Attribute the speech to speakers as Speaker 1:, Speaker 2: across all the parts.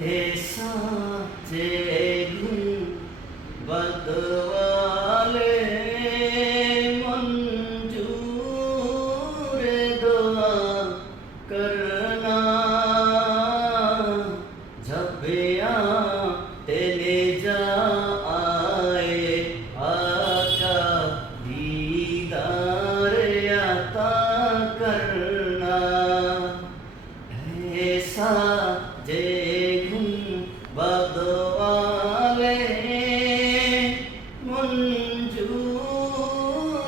Speaker 1: হে সাথে গুণ বদল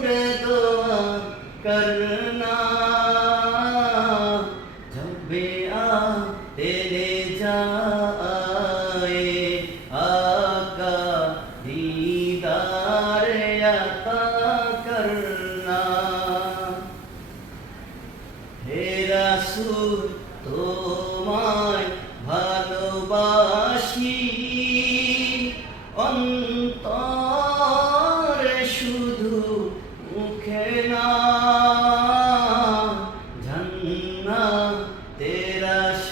Speaker 1: से दुआ करना जब भी आ तेरे जाए आका दीदार अता करना हे रसूल তোমায় ভালোবাসি অন্য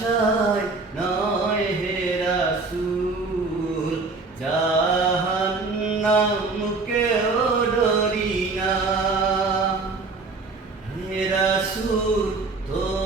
Speaker 1: আশায় নয় হে রাসুল জাহান্নাম ডরি না। হে তো